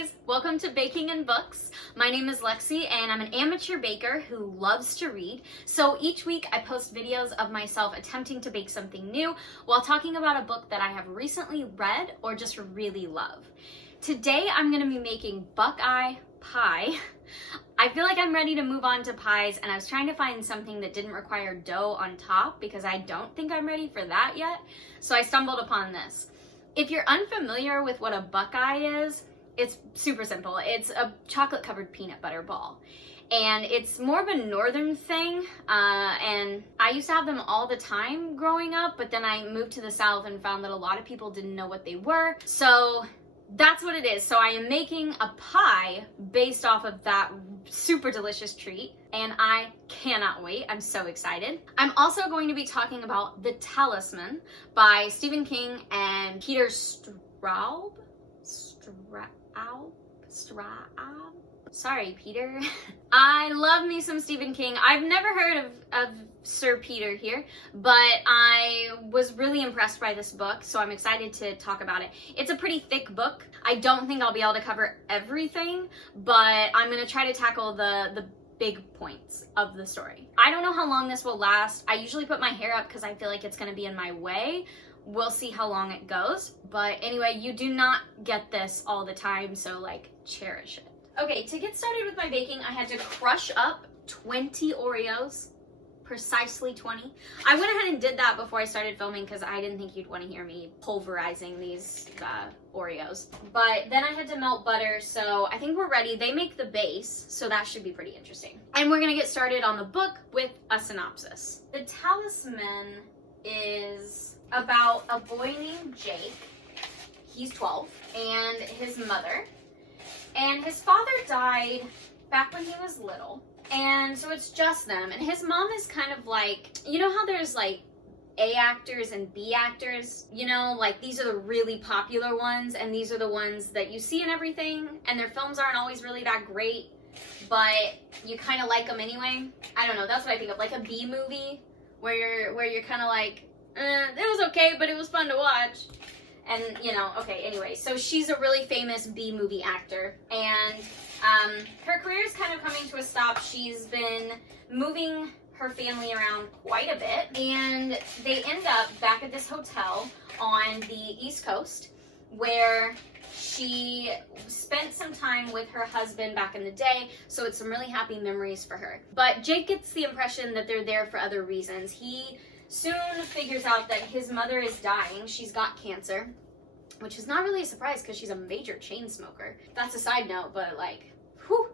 guys, welcome to Baking and Books. My name is Lexi and I'm an amateur baker who loves to read. So each week I post videos of myself attempting to bake something new while talking about a book that I have recently read or just really love. Today I'm going to be making Buckeye Pie. I feel like I'm ready to move on to pies, and I was trying to find something that didn't require dough on top because I don't think I'm ready for that yet. So I stumbled upon this. If you're unfamiliar with what a Buckeye is, it's super simple. It's a chocolate covered peanut butter ball. And it's more of a northern thing, and I used to have them all the time growing up, but then I moved to the south and found that a lot of people didn't know what they were. So that's what it is. So I am making a pie based off of that super delicious treat, and I cannot wait. I'm so excited. I'm also going to be talking about The Talisman by Steven King and Peter Straub. Sorry, Peter. I love me some Stephen King. I've never heard of Sir Peter here, but I was really impressed by this book, so I'm excited to talk about it. It's a pretty thick book. I don't think I'll be able to cover everything, but I'm going to try to tackle the big points of the story. I don't know how long this will last. I usually put my hair up because I feel like it's going to be in my way. We'll see how long it goes. But anyway, you do not get this all the time, so like cherish it. Okay, to get started with my baking, I had to crush up 20 Oreos, precisely 20. I went ahead and did that before I started filming because I didn't think you'd want to hear me pulverizing these Oreos. But then I had to melt butter, so I think we're ready. They make the base, so that should be pretty interesting. And we're gonna get started on the book with a synopsis. The Talisman is about a boy named Jake. He's 12, and his mother. And his father died back when he was little. And so it's just them. And his mom is kind of like, you know how there's like A actors and B actors? You know, like these are the really popular ones, and these are the ones that you see in everything, and their films aren't always really that great, but you kind of like them anyway. I don't know, that's what I think of, like a B movie where you're kind of like, it was okay, but it was fun to watch. And, you know, okay, anyway, so she's a really famous B-movie actor, and her career is kind of coming to a stop. She's been moving her family around quite a bit, and they end up back at this hotel on the East Coast where she spent some time with her husband back in the day, so it's some really happy memories for her. But Jake gets the impression that they're there for other reasons. He soon figures out that his mother is dying. She's got cancer, which is not really a surprise because she's a major chain smoker. That's a side note, but like, whew.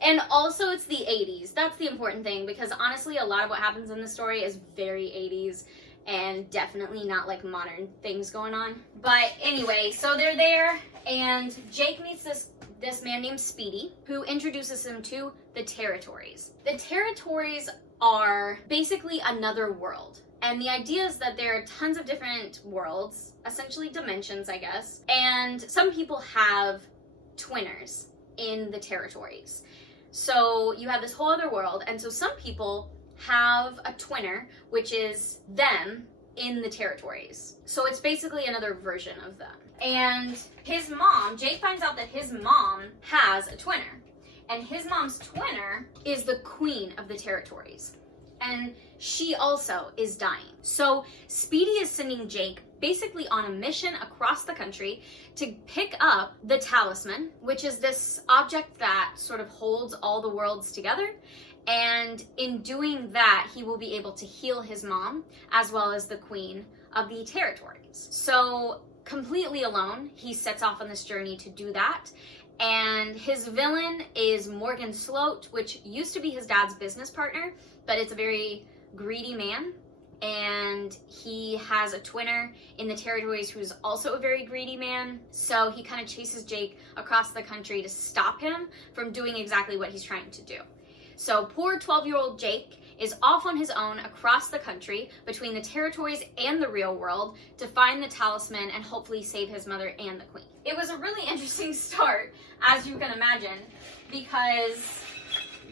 And also it's the 80s. That's the important thing, because honestly, a lot of what happens in the story is very 80s and definitely not like modern things going on. But anyway, so they're there, and Jake meets this man named Speedy, who introduces him to the territories. The territories are basically another world. And the idea is that there are tons of different worlds, essentially dimensions, I guess. And some people have twinners in the territories. So you have this whole other world. And so some people have a twinner, which is them in the territories. So it's basically another version of them. And his mom, Jake finds out that his mom has a twinner. And his mom's twinner is the queen of the territories. And she also is dying. So Speedy is sending Jake basically on a mission across the country to pick up the Talisman, which is this object that sort of holds all the worlds together. And in doing that, he will be able to heal his mom as well as the queen of the territories. So completely alone, he sets off on this journey to do that. And his villain is Morgan Sloat, which used to be his dad's business partner, but it's a very greedy man. And he has a twinner in the territories who's also a very greedy man. So he kind of chases Jake across the country to stop him from doing exactly what he's trying to do. So poor 12-year-old Jake is off on his own across the country between the territories and the real world to find the talisman and hopefully save his mother and the queen. It was a really interesting start, as you can imagine, because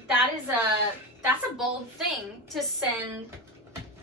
that's a bold thing to send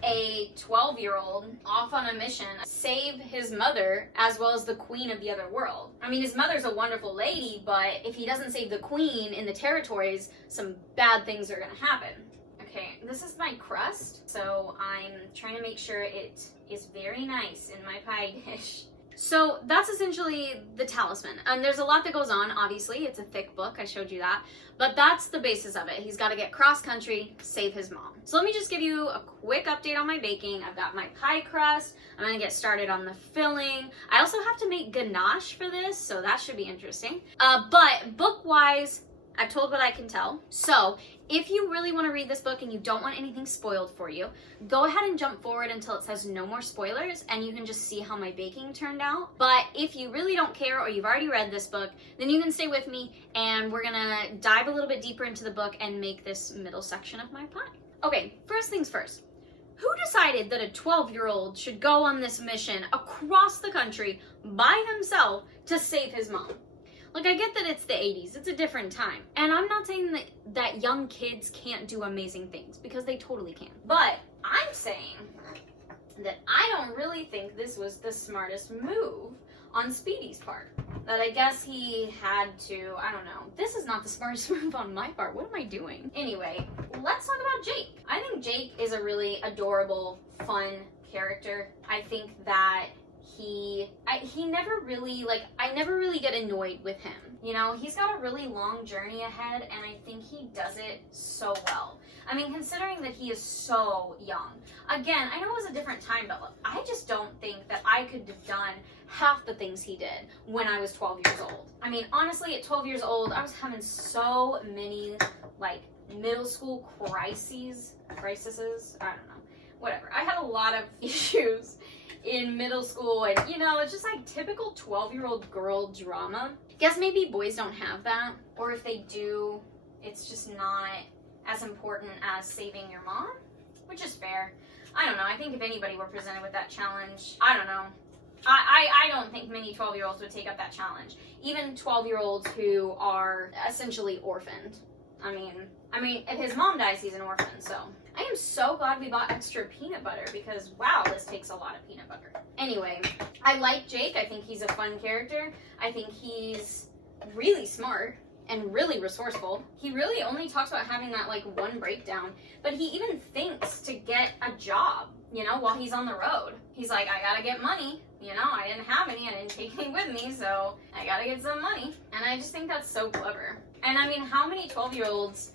a 12-year-old off on a mission, save his mother as well as the queen of the other world. I mean, his mother's a wonderful lady, but if he doesn't save the queen in the territories, some bad things are gonna happen. Okay, this is my crust, so I'm trying to make sure it is very nice in my pie dish. So that's essentially the Talisman. And there's a lot that goes on, obviously. It's a thick book, I showed you that. But that's the basis of it. He's got to get cross-country, save his mom. So let me just give you a quick update on my baking. I've got my pie crust. I'm going to get started on the filling. I also have to make ganache for this, so that should be interesting. But book-wise, I've told what I can tell. So if you really want to read this book and you don't want anything spoiled for you, go ahead and jump forward until it says no more spoilers and you can just see how my baking turned out. But if you really don't care or you've already read this book, then you can stay with me and we're gonna dive a little bit deeper into the book and make this middle section of my pie. Okay, first things first. Who decided that a 12-year-old should go on this mission across the country by himself to save his mom? Like, I get that it's the 80s, it's a different time. And I'm not saying that young kids can't do amazing things, because they totally can. But I'm saying that I don't really think this was the smartest move on Speedy's part. That I guess he had to, I don't know. This is not the smartest move on my part. What am I doing? Anyway, let's talk about Jake. I think Jake is a really adorable, fun character. I think that he never really, like, I never really get annoyed with him. You know, he's got a really long journey ahead, and I think he does it so well. I mean, considering that he is so young. Again, I know it was a different time, but I just don't think that I could have done half the things he did when I was 12 years old. I mean, honestly, at 12 years old, I was having so many, like, middle school crises, I don't know, whatever. I had a lot of issues in middle school, and you know, it's just like typical 12-year-old girl drama. Guess maybe boys don't have that, or if they do, it's just not as important as saving your mom, which is fair. I don't know, I think if anybody were presented with that challenge, I don't know. I don't think many 12-year-olds would take up that challenge. Even 12-year-olds who are essentially orphaned. I mean, if his mom dies, he's an orphan, so. I am so glad we bought extra peanut butter because, wow, this takes a lot of peanut butter. Anyway, I like Jake. I think he's a fun character. I think he's really smart and really resourceful. He really only talks about having that, like, one breakdown, but he even thinks to get a job, you know, while he's on the road. He's like, I gotta get money. You know, I didn't have any, I didn't take any with me, so I gotta get some money. And I just think that's so clever. And I mean, how many 12-year-olds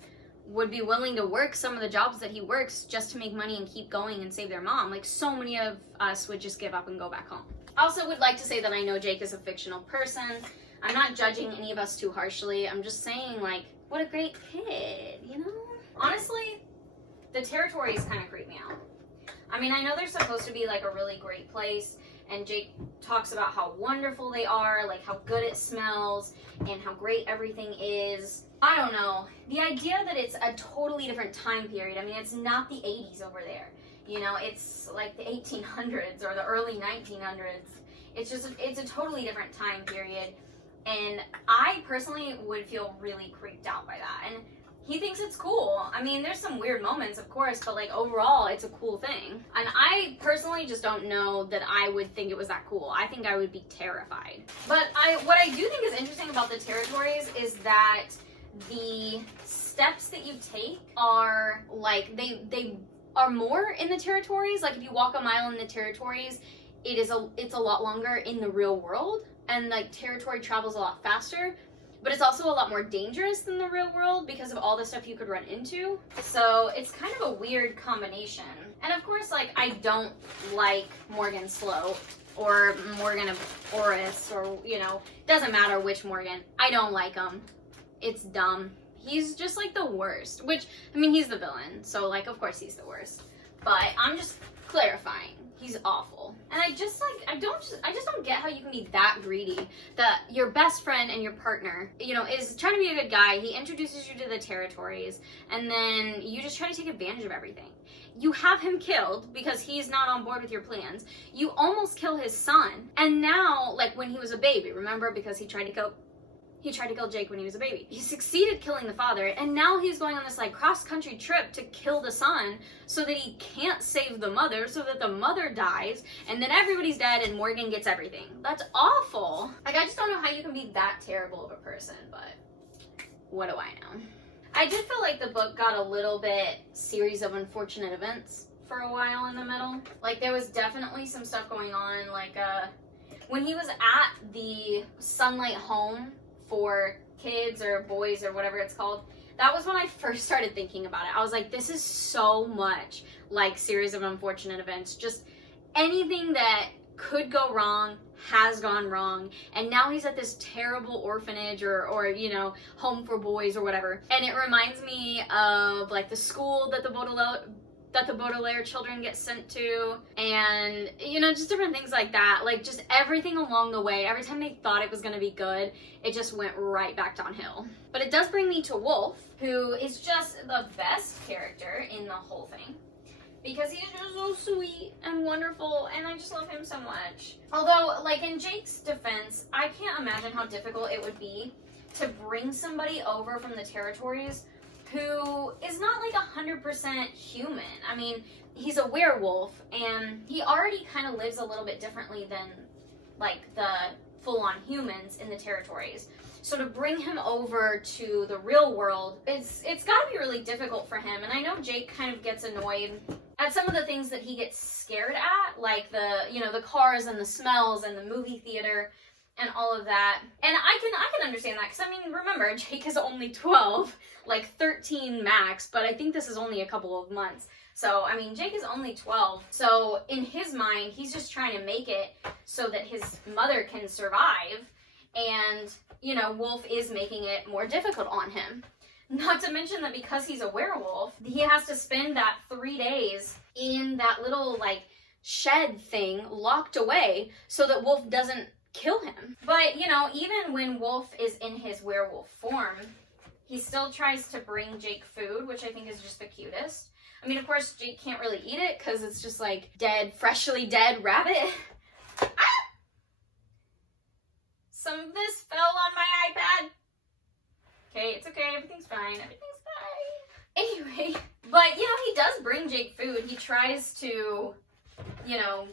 would be willing to work some of the jobs that he works just to make money and keep going and save their mom? Like, so many of us would just give up and go back home. I also would like to say that I know Jake is a fictional person. I'm not judging any of us too harshly. I'm just saying, like, what a great kid, you know? Honestly, the territories kind of creep me out. I mean, I know they're supposed to be, like, a really great place, and Jake talks about how wonderful they are, like how good it smells, and how great everything is. I don't know. The idea that it's a totally different time period, I mean, it's not the 80s over there. You know, it's like the 1800s or the early 1900s. It's a totally different time period. And I personally would feel really creeped out by that. And he thinks it's cool. I mean, there's some weird moments, of course, but like overall, it's a cool thing. And I personally just don't know that I would think it was that cool. I think I would be terrified. But what I do think is interesting about the territories is that the steps that you take are like, they are more in the territories. Like if you walk a mile in the territories, it's a lot longer in the real world. And like territory travels a lot faster. But it's also a lot more dangerous than the real world because of all the stuff you could run into. So it's kind of a weird combination. And of course, like, I don't like Morgan Sloat or Morgan of Oris or, you know, doesn't matter which Morgan. I don't like him. It's dumb. He's just like the worst, which, I mean, he's the villain. So like, of course he's the worst. But I'm just clarifying. He's awful. And I just don't get how you can be that greedy that your best friend and your partner, you know, is trying to be a good guy. He introduces you to the territories and then you just try to take advantage of everything. You have him killed because he's not on board with your plans. You almost kill his son. And now, like when he was a baby, remember, because he tried to he tried to kill Jake when he was a baby. He succeeded killing the father, and now he's going on this like cross-country trip to kill the son so that he can't save the mother, so that the mother dies, and then everybody's dead and Morgan gets everything. That's awful. Like, I just don't know how you can be that terrible of a person, but what do I know? I did feel like the book got a little bit series of unfortunate events for a while in the middle. Like, there was definitely some stuff going on, like, when he was at the Sunlight home for kids or boys or whatever it's called, that was when I first started thinking about it. I was like, this is so much like series of unfortunate events. Just anything that could go wrong has gone wrong, and now he's at this terrible orphanage or you know, home for boys or whatever. And it reminds me of like the school that the Baudelaire children get sent to, and you know, just different things like that. Like, just everything along the way, every time they thought it was going to be good, it just went right back downhill. But it does bring me to Wolf, who is just the best character in the whole thing, because he's just so sweet and wonderful, and I just love him so much. Although, like, in Jake's defense, I can't imagine how difficult it would be to bring somebody over from the territories who is not like 100% human. I mean, he's a werewolf, and he already kind of lives a little bit differently than like the full-on humans in the territories. So to bring him over to the real world, it's got to be really difficult for him. And I know Jake kind of gets annoyed at some of the things that he gets scared at, like the, you know, the cars and the smells and the movie theater and all of that. And I can understand that, because I mean, remember, Jake is only 12, like 13 max, but I think this is only a couple of months. So, I mean, Jake is only 12. So in his mind, he's just trying to make it so that his mother can survive. And, you know, Wolf is making it more difficult on him. Not to mention that because he's a werewolf, he has to spend that 3 days in that little, like, shed thing locked away so that Wolf doesn't kill him. But, you know, even when Wolf is in his werewolf form, he still tries to bring Jake food, which I think is just the cutest. I mean, of course, Jake can't really eat it because it's just like dead, freshly dead rabbit. Ah! Some of this fell on my iPad. Okay, it's okay. Everything's fine. Everything's fine. Anyway, but, you know, he does bring Jake food. He tries to, you know,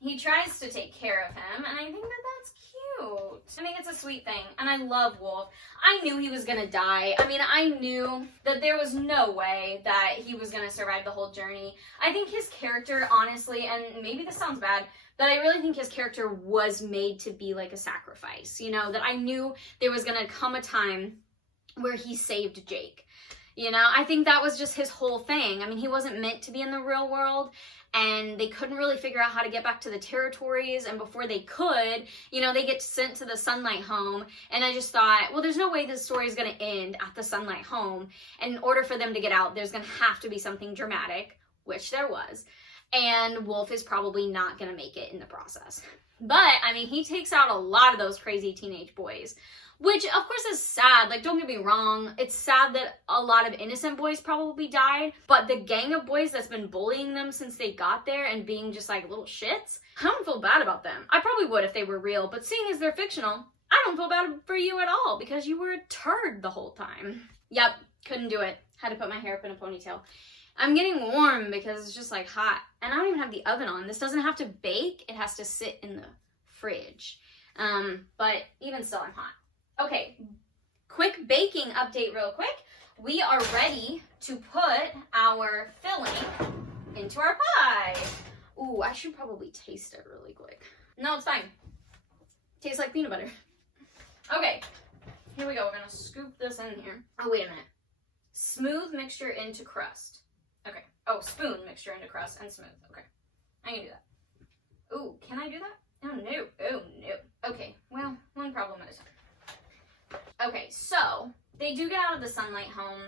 he tries to take care of him, and I think that that's cute. I think it's a sweet thing, and I love Wolf. I knew he was gonna die. I mean, I knew that there was no way that he was gonna survive the whole journey. I think his character, honestly, and maybe this sounds bad, but I really think his character was made to be like a sacrifice, you know, that I knew there was gonna come a time where he saved Jake. You know, I think that was just his whole thing. I mean, he wasn't meant to be in the real world, and they couldn't really figure out how to get back to the territories, and before they could, you know, they get sent to the Sunlight home, and I just thought, well, there's no way this story is going to end at the Sunlight home, and in order for them to get out, there's going to have to be something dramatic, which there was, and Wolf is probably not going to make it in the process. But, I mean, he takes out a lot of those crazy teenage boys, which, of course, is sad. Like, don't get me wrong. It's sad that a lot of innocent boys probably died. But the gang of boys that's been bullying them since they got there and being just, like, little shits, I don't feel bad about them. I probably would if they were real. But seeing as they're fictional, I don't feel bad for you at all because you were a turd the whole time. Yep, couldn't do it. Had to put my hair up in a ponytail. I'm getting warm because it's just, like, hot. And I don't even have the oven on. This doesn't have to bake. It has to sit in the fridge. But even still, I'm hot. Okay, quick baking update real quick. We are ready to put our filling into our pie. Ooh, I should probably taste it really quick. No, it's fine. Tastes like peanut butter. Okay, here we go. We're gonna scoop this in here. Oh, wait a minute. Smooth mixture into crust. Okay. Oh, spoon mixture into crust and smooth. Okay, I can do that. Ooh, can I do that? Oh, no. Oh, no. Okay, well, one problem at a time. Okay, so they do get out of the Sunlight home.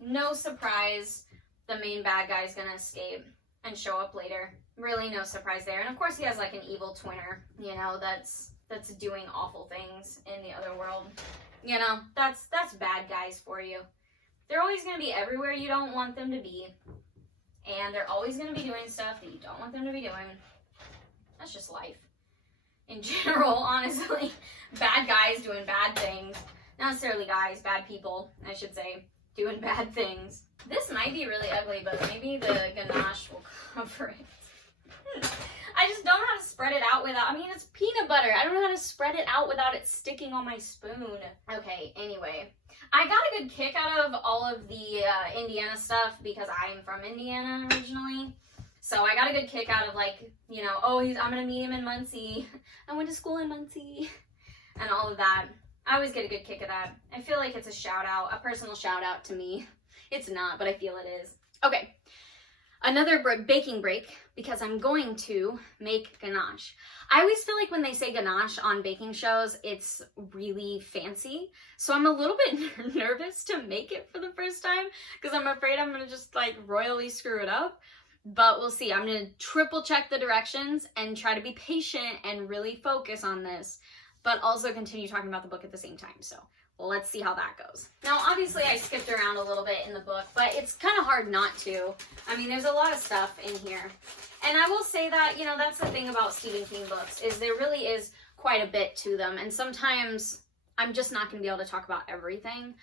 No surprise, the main bad guy is gonna escape and show up later. Really no surprise there. And of course he has like an evil twinner, you know, that's doing awful things in the other world. You know, that's bad guys for you. They're always gonna be everywhere you don't want them to be. And they're always gonna be doing stuff that you don't want them to be doing. That's just life. In general, honestly, bad guys doing bad things. Not necessarily guys, bad people, I should say, doing bad things. This might be really ugly, but maybe the ganache will cover it. I just don't know how to spread it out without, I mean, it's peanut butter. I don't know how to spread it out without it sticking on my spoon. Okay, anyway. I got a good kick out of all of the Indiana stuff because I'm from Indiana originally. So I got a good kick out of, like, you know, oh, I'm going to meet him in Muncie. I went to school in Muncie. And all of that. I always get a good kick of that. I feel like it's a shout out, a personal shout out to me. It's not, but I feel it is. Okay. Another baking break, because I'm going to make ganache. I always feel like when they say ganache on baking shows, it's really fancy. So I'm a little bit nervous to make it for the first time, because I'm afraid I'm going to just like royally screw it up. But we'll see. I'm going to triple check the directions and try to be patient and really focus on this, but also continue talking about the book at the same time. So let's see how that goes. Now, obviously, I skipped around a little bit in the book, but it's kind of hard not to. I mean, there's a lot of stuff in here. And I will say that, you know, that's the thing about Stephen King books, is there really is quite a bit to them. And sometimes I'm just not going to be able to talk about everything.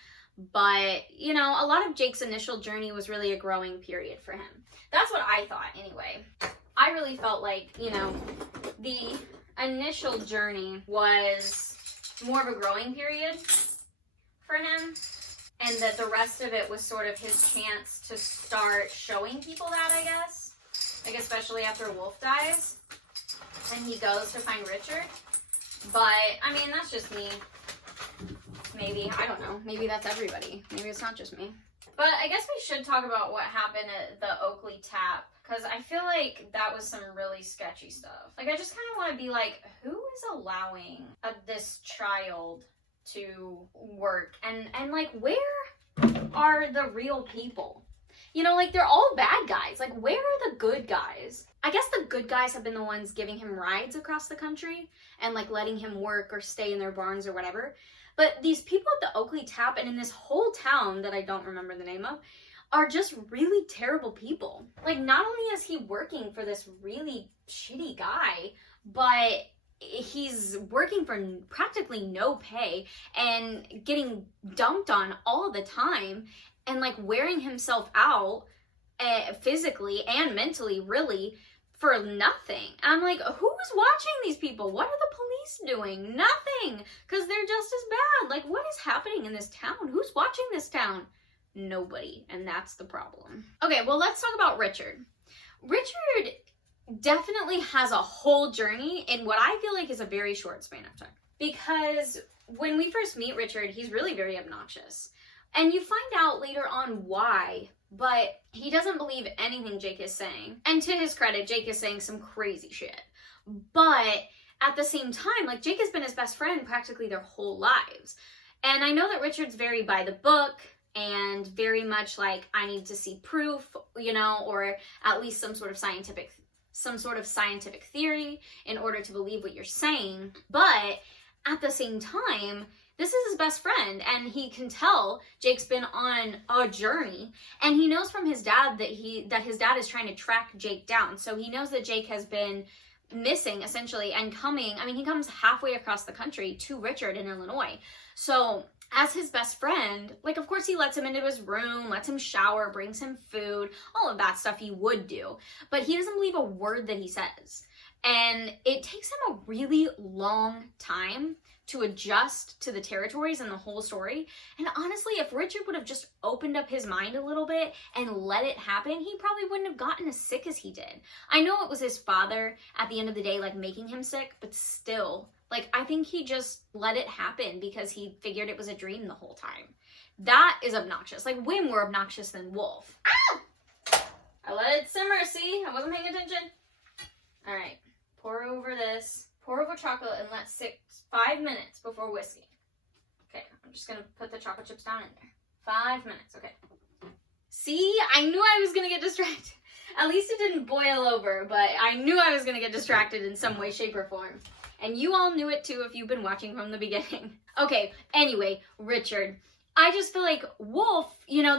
But, you know, a lot of Jake's initial journey was really a growing period for him. That's what I thought, anyway. I really felt like, you know, the initial journey was more of a growing period for him, and that the rest of it was sort of his chance to start showing people that, I guess. Like, especially after Wolf dies, and he goes to find Richard. But, I mean, that's just me. Maybe, I don't know. Maybe that's everybody. Maybe it's not just me. But I guess we should talk about what happened at the Oakley Tap, because I feel like that was some really sketchy stuff. Like, I just kind of want to be like, who is allowing this child to work? And like, where are the real people? You know, like, they're all bad guys. Like, where are the good guys? I guess the good guys have been the ones giving him rides across the country and, like, letting him work or stay in their barns or whatever. But these people at the Oakley Tap and in this whole town that I don't remember the name of are just really terrible people. Like, not only is he working for this really shitty guy, but he's working for practically no pay and getting dumped on all the time and, like, wearing himself out physically and mentally, really, for nothing. I'm like, who's watching these people? What are the police doing? Nothing, because they're just as bad. Like, what is happening in this town? Who's watching this town? Nobody, and that's the problem. Okay, well, let's talk about Richard. Richard definitely has a whole journey in what I feel like is a very short span of time. Because when we first meet Richard, he's really very obnoxious. And you find out later on why, but he doesn't believe anything Jake is saying. And to his credit, Jake is saying some crazy shit. But at the same time, like, Jake has been his best friend practically their whole lives. And I know that Richard's very by the book and very much like, I need to see proof, you know, or at least some sort of scientific theory in order to believe what you're saying. But at the same time, this is his best friend, and he can tell Jake's been on a journey, and he knows from his dad that his dad is trying to track Jake down. So he knows that Jake has been missing, essentially, and he comes halfway across the country to Richard in Illinois. So as his best friend, like, of course he lets him into his room, lets him shower, brings him food, all of that stuff he would do. But he doesn't believe a word that he says. And it takes him a really long time to adjust to the territories and the whole story. And honestly, if Richard would have just opened up his mind a little bit and let it happen, he probably wouldn't have gotten as sick as he did. I know it was his father at the end of the day, like, making him sick, but still, like, I think he just let it happen because he figured it was a dream the whole time. That is obnoxious, like, way more obnoxious than Wolf. Ah! I let it simmer, see? I wasn't paying attention. All right, pour over chocolate and let sit 5 minutes before whisking. Okay, I'm just gonna put the chocolate chips down in there. 5 minutes, okay. See, I knew I was gonna get distracted. At least it didn't boil over, but I knew I was gonna get distracted in some way, shape, or form. And you all knew it too if you've been watching from the beginning. Okay, anyway, Richard. I just feel like Wolf, you know,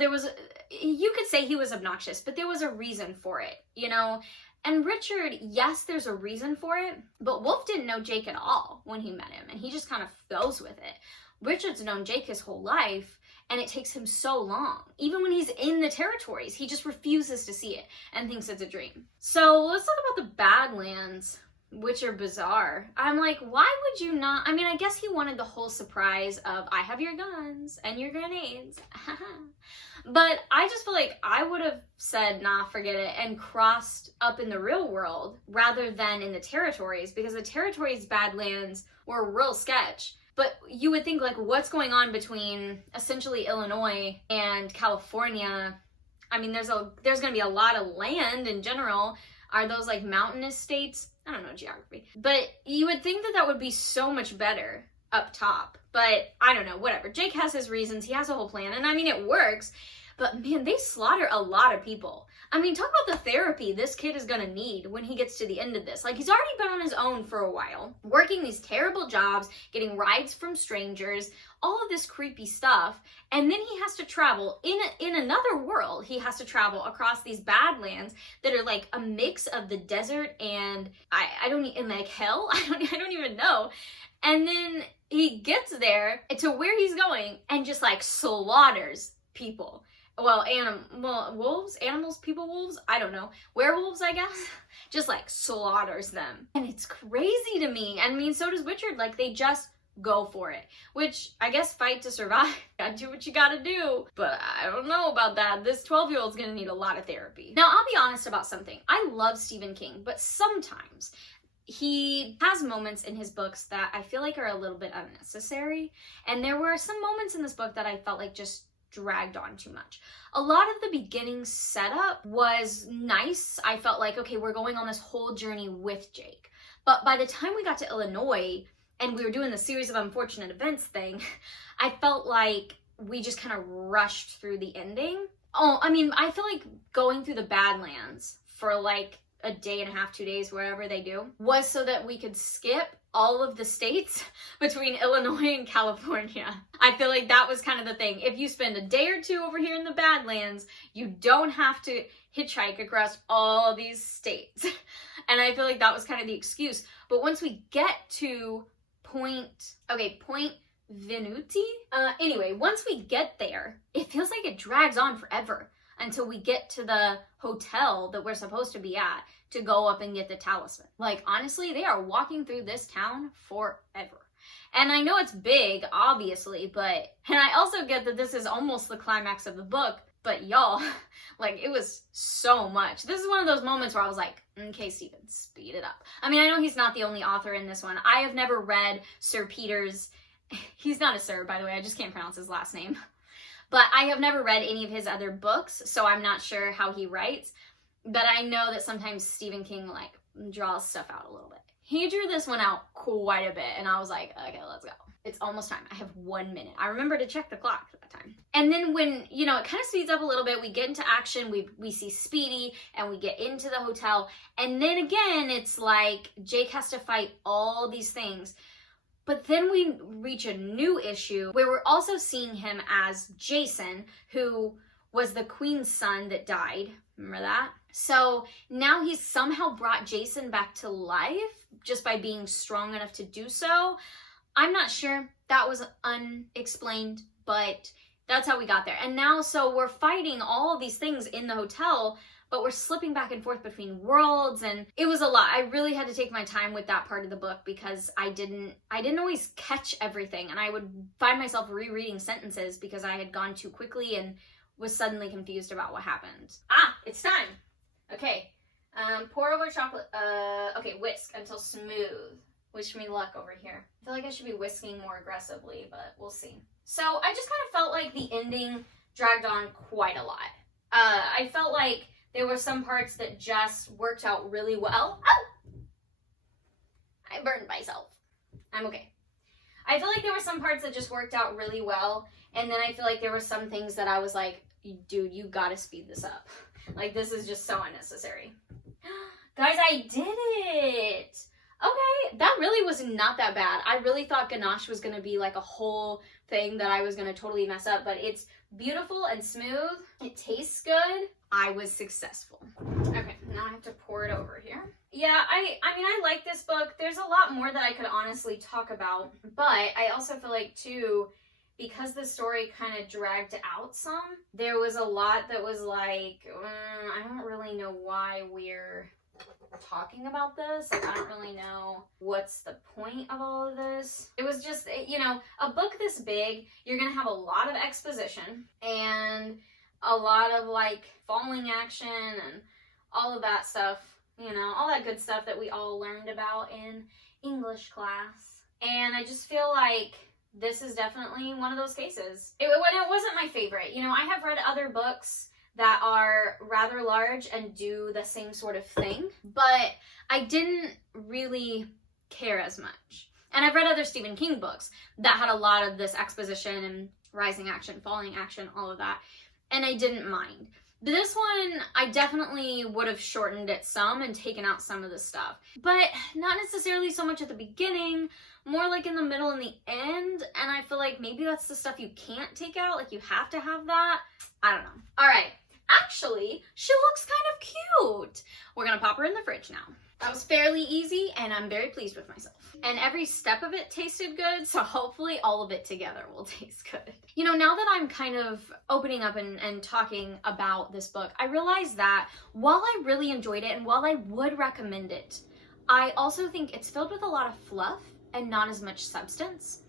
you could say he was obnoxious, but there was a reason for it, you know? And Richard, yes, there's a reason for it, but Wolf didn't know Jake at all when he met him, and he just kind of goes with it. Richard's known Jake his whole life, and it takes him so long. Even when he's in the territories, he just refuses to see it and thinks it's a dream. So let's talk about the Badlands, which are bizarre. I'm like, why would you not? I mean, I guess he wanted the whole surprise of, I have your guns and your grenades. But I just feel like I would have said, nah, forget it, and crossed up in the real world rather than in the territories, because the territories' Badlands were a real sketch. But you would think, like, what's going on between essentially Illinois and California? I mean, there's going to be a lot of land in general. Are those like mountainous states? I don't know geography. But you would think that that would be so much better up top. But I don't know, whatever. Jake has his reasons. He has a whole plan. And I mean, it works. But man, they slaughter a lot of people. I mean, talk about the therapy this kid is gonna need when he gets to the end of this. Like, he's already been on his own for a while, working these terrible jobs, getting rides from strangers, all of this creepy stuff. And then he has to travel in another world. He has to travel across these Badlands that are like a mix of the desert and and like hell. I don't even know. And then he gets there to where he's going and just like slaughters people. Well, wolves, animals, people, wolves, I don't know. Werewolves, I guess. Just like slaughters them. And it's crazy to me. I mean, so does Richard. Like, they just go for it. Which, I guess, fight to survive. Gotta do what you gotta do. But I don't know about that. This 12-year-old's gonna need a lot of therapy. Now, I'll be honest about something. I love Stephen King, but sometimes he has moments in his books that I feel like are a little bit unnecessary. And there were some moments in this book that I felt like just dragged on too much. A lot of the beginning setup was nice. I felt like, okay, we're going on this whole journey with Jake. But by the time we got to Illinois and we were doing the series of unfortunate events thing, I felt like we just kind of rushed through the ending. Oh, I mean, I feel like going through the Badlands for like a day and a half, 2 days, wherever they do, was so that we could skip all of the states between Illinois and California. I feel like that was kind of the thing. If you spend a day or two over here in the Badlands, you don't have to hitchhike across all these states. And I feel like that was kind of the excuse. But once we get to Point Venuti? Anyway, once we get there, it feels like it drags on forever until we get to the hotel that we're supposed to be at to go up and get the Talisman. Like, honestly, they are walking through this town forever. And I know it's big, obviously, and I also get that this is almost the climax of the book, but y'all, like, it was so much. This is one of those moments where I was like, okay, Steven, speed it up. I mean, I know he's not the only author in this one. I have never read Sir Peter's, he's not a sir, by the way, I just can't pronounce his last name. But I have never read any of his other books, so I'm not sure how he writes. But I know that sometimes Stephen King, like, draws stuff out a little bit. He drew this one out quite a bit, and I was like, okay, let's go. It's almost time. I have 1 minute. I remember to check the clock at that time. And then when, you know, it kind of speeds up a little bit, we get into action, we see Speedy, and we get into the hotel. And then again, it's like Jake has to fight all these things. But then we reach a new issue where we're also seeing him as Jason, who was the queen's son that died. Remember that? So now he's somehow brought Jason back to life just by being strong enough to do so. I'm not sure. That was unexplained, but that's how we got there. And now, so we're fighting all of these things in the hotel, but we're slipping back and forth between worlds, and it was a lot. I really had to take my time with that part of the book because I didn't always catch everything, and I would find myself rereading sentences because I had gone too quickly and was suddenly confused about what happened. Ah, it's time. Okay. Pour over chocolate. Okay, whisk until smooth. Wish me luck over here. I feel like I should be whisking more aggressively, but we'll see. So I just kind of felt like the ending dragged on quite a lot. I felt like there were some parts that just worked out really well. Oh! I burned myself. I'm okay. I feel like there were some parts that just worked out really well, and then I feel like there were some things that I was like, dude, you gotta speed this up. Like, this is just so unnecessary. Guys, I did it! Okay, that really was not that bad. I really thought ganache was gonna be like a whole thing that I was gonna totally mess up, but it's beautiful and smooth. It tastes good. I was successful. Okay, now now I have to pour it over here. Yeah, I mean, I like this book. There's a lot more that I could honestly talk about, but I also feel like, too, because the story kind of dragged out some, there was a lot that was like, I don't really know why we're talking about this. Like, I don't really know what's the point of all of this. It was just, you know, a book this big, you're gonna have a lot of exposition and a lot of like falling action and all of that stuff, you know, all that good stuff that we all learned about in English class. And I just feel like this is definitely one of those cases. It wasn't my favorite. You know, I have read other books that are rather large and do the same sort of thing, but I didn't really care as much. And I've read other Stephen King books that had a lot of this exposition and rising action, falling action, all of that, and I didn't mind. This one, I definitely would have shortened it some and taken out some of the stuff, but not necessarily so much at the beginning, more like in the middle and the end, and I feel like maybe that's the stuff you can't take out, like you have to have that. I don't know. All right, actually, she looks kind of cute. We're gonna pop her in the fridge now. That was fairly easy, and I'm very pleased with myself. And every step of it tasted good, so hopefully all of it together will taste good. You know, now that I'm kind of opening up and talking about this book, I realized that while I really enjoyed it and while I would recommend it, I also think it's filled with a lot of fluff and not as much substance.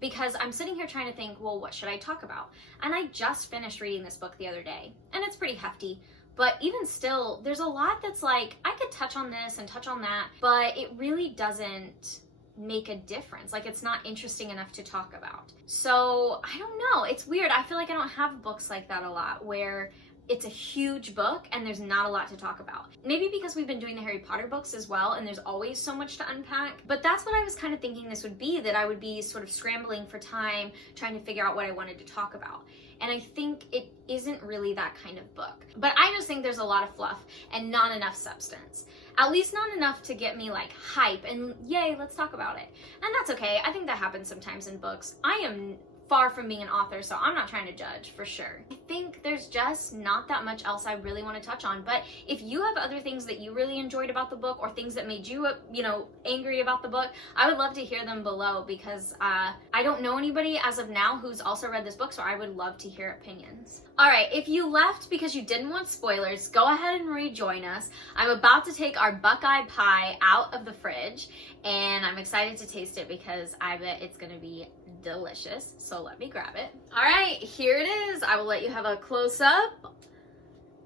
Because I'm sitting here trying to think, well, what should I talk about? And I just finished reading this book the other day, and it's pretty hefty. But even still, there's a lot that's like, I could touch on this and touch on that, but it really doesn't make a difference. Like, it's not interesting enough to talk about. So, I don't know. It's weird. I feel like I don't have books like that a lot, where it's a huge book and there's not a lot to talk about. Maybe because we've been doing the Harry Potter books as well, and there's always so much to unpack. But that's what I was kind of thinking this would be, that I would be sort of scrambling for time, trying to figure out what I wanted to talk about. And I think it isn't really that kind of book. But I just think there's a lot of fluff and not enough substance. At least not enough to get me like hype and yay, let's talk about it. And that's okay. I think that happens sometimes in books. I am far from being an author, so I'm not trying to judge, for sure. I think there's just not that much else I really want to touch on, but if you have other things that you really enjoyed about the book or things that made you, you know, angry about the book, I would love to hear them below, because I don't know anybody as of now who's also read this book, so I would love to hear opinions. All right, if you left because you didn't want spoilers, go ahead and rejoin us. I'm about to take our Buckeye Pie out of the fridge, and I'm excited to taste it because I bet it's gonna be delicious. So let me grab it. All right, here it is. I will let you have a close-up.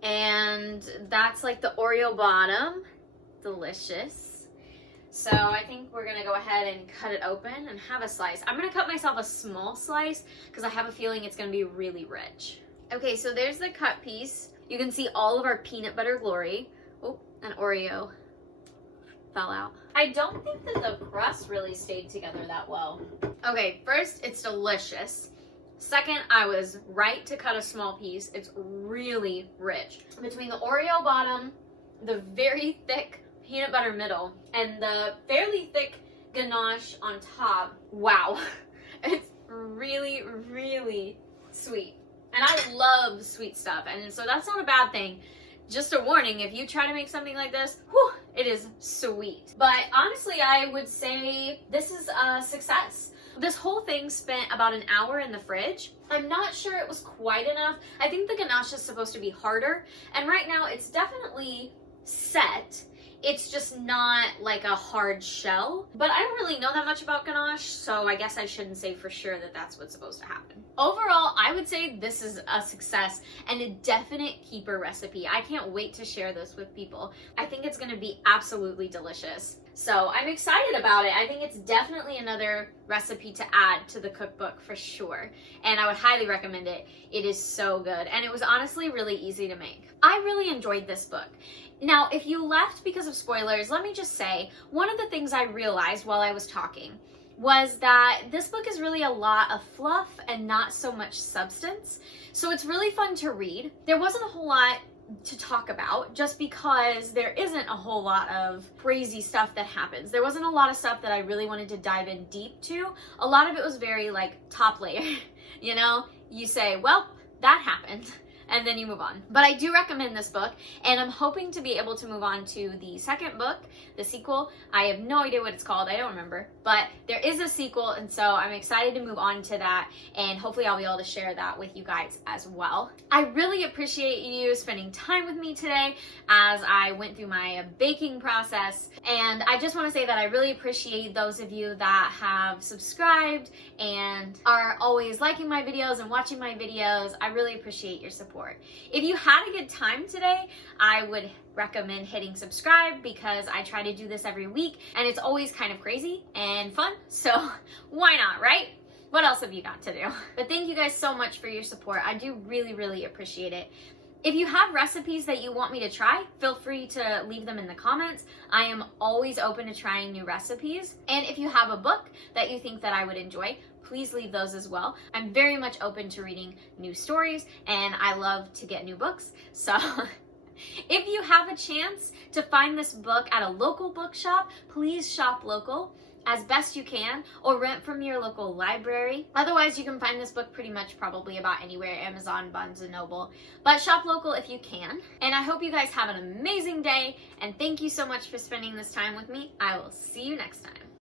And that's like the Oreo bottom. Delicious. So I think we're gonna go ahead and cut it open and have a slice. I'm gonna cut myself a small slice because I have a feeling it's gonna be really rich. Okay, so there's the cut piece. You can see all of our peanut butter glory. Oh, an Oreo fell out. I don't think that the crust really stayed together that well. Okay, first, it's delicious. Second, I was right to cut a small piece. It's really rich. Between the Oreo bottom, the very thick peanut butter middle, and the fairly thick ganache on top, wow. It's really, really sweet. And I love sweet stuff, and so that's not a bad thing. Just a warning, if you try to make something like this, whew, it is sweet. But honestly, I would say this is a success. This whole thing spent about an hour in the fridge. I'm not sure it was quite enough. I think the ganache is supposed to be harder, and right now it's definitely set. It's just not like a hard shell. But I don't really know that much about ganache, so I guess I shouldn't say for sure that that's what's supposed to happen. Overall, I would say this is a success and a definite keeper recipe. I can't wait to share this with people. I think it's gonna be absolutely delicious. So I'm excited about it. I think it's definitely another recipe to add to the cookbook for sure. And I would highly recommend it. It is so good. And it was honestly really easy to make. I really enjoyed this book. Now, if you left because of spoilers, let me just say, one of the things I realized while I was talking was that this book is really a lot of fluff and not so much substance. So it's really fun to read. There wasn't a whole lot to talk about just because there isn't a whole lot of crazy stuff that happens. There wasn't a lot of stuff that I really wanted to dive in deep to. A lot of it was very like top layer, you know? You say, well, that happened. and then you move on. But I do recommend this book, and I'm hoping to be able to move on to the second book, the sequel. I have no idea what it's called, I don't remember, but there is a sequel, and so I'm excited to move on to that, and hopefully I'll be able to share that with you guys as well. I really appreciate you spending time with me today as I went through my baking process, and I just want to say that I really appreciate those of you that have subscribed and are always liking my videos and watching my videos. I really appreciate your support. If you had a good time today, I would recommend hitting subscribe because I try to do this every week and it's always kind of crazy and fun, so why not, right? What else have you got to do? But thank you guys so much for your support. I do really appreciate it. If you have recipes that you want me to try, feel free to leave them in the comments. I am always open to trying new recipes. And if you have a book that you think that I would enjoy, please leave those as well. I'm very much open to reading new stories and I love to get new books. So if you have a chance to find this book at a local bookshop, please shop local as best you can, or rent from your local library. Otherwise, you can find this book pretty much probably about anywhere, Amazon, Barnes & Noble. But shop local if you can. And I hope you guys have an amazing day, and thank you so much for spending this time with me. I will see you next time.